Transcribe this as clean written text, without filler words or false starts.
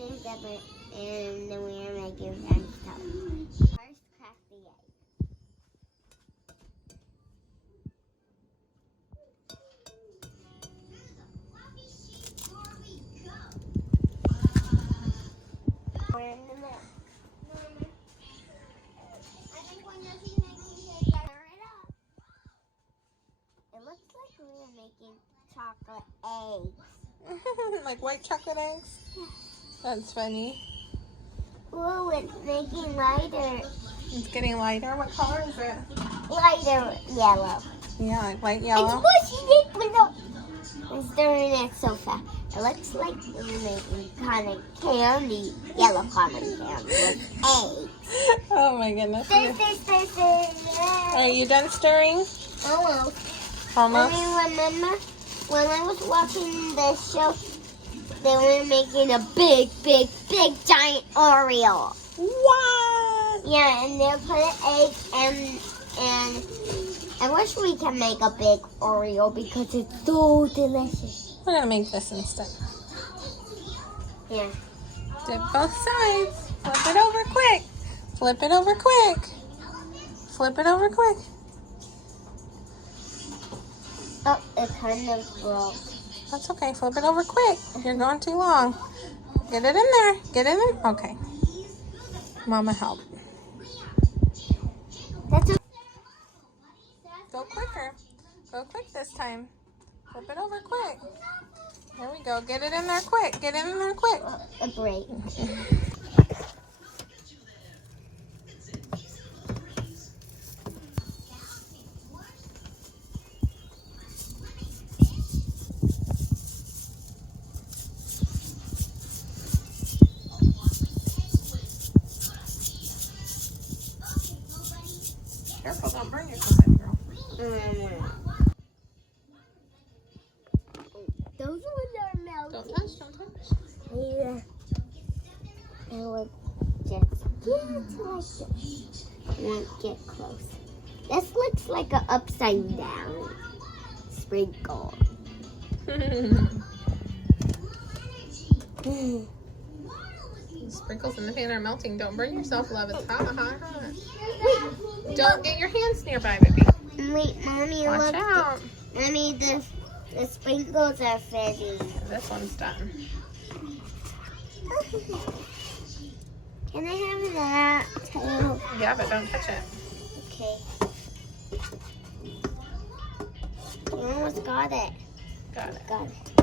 and Deborah, and then we are making French toast. First, crack the egg. We're in the middle. I think when you're making stir it up. It looks like we are making chocolate eggs. Like white chocolate eggs? That's funny. Ooh, it's making lighter. It's getting lighter. What color is it? Lighter yellow. Yeah, like light yellow. It's pushing it, but no. It's stirring it so fast. It looks like we're making kind of candy, yellow cotton candy with eggs. Oh my goodness. Stir. Are you done stirring? Almost. Almost? I remember when I was watching the show, they were making a big giant Oreo. What? Yeah, and they put an egg and I wish we can make a big Oreo because it's so delicious. We're gonna make this instead. Yeah. Dip both sides. Flip it over quick. Flip it over quick. Flip it over quick. Oh, it kind of broke. That's okay. Flip it over quick. You're going too long. Get it in there. Get it in. Okay. Mama help. That's a Go quicker. Go quick this time. Flip it over quick. There we go. Get it in there quick. Get it in there quick. a break. Careful, don't burn yourself, baby girl. Those ones are melting. Don't touch. Yeah. And we'll just get like this. Won't get close. This looks like an upside down sprinkle. Sprinkles in the pan are melting. Don't burn yourself, love. It's hot. Don't get your hands nearby, baby. Wait, Mommy, Watch look. out. Mommy, the sprinkles are fitting. This one's done. Can I have that too? Yeah, but don't touch it. Okay. You almost got it. Got it. Got it.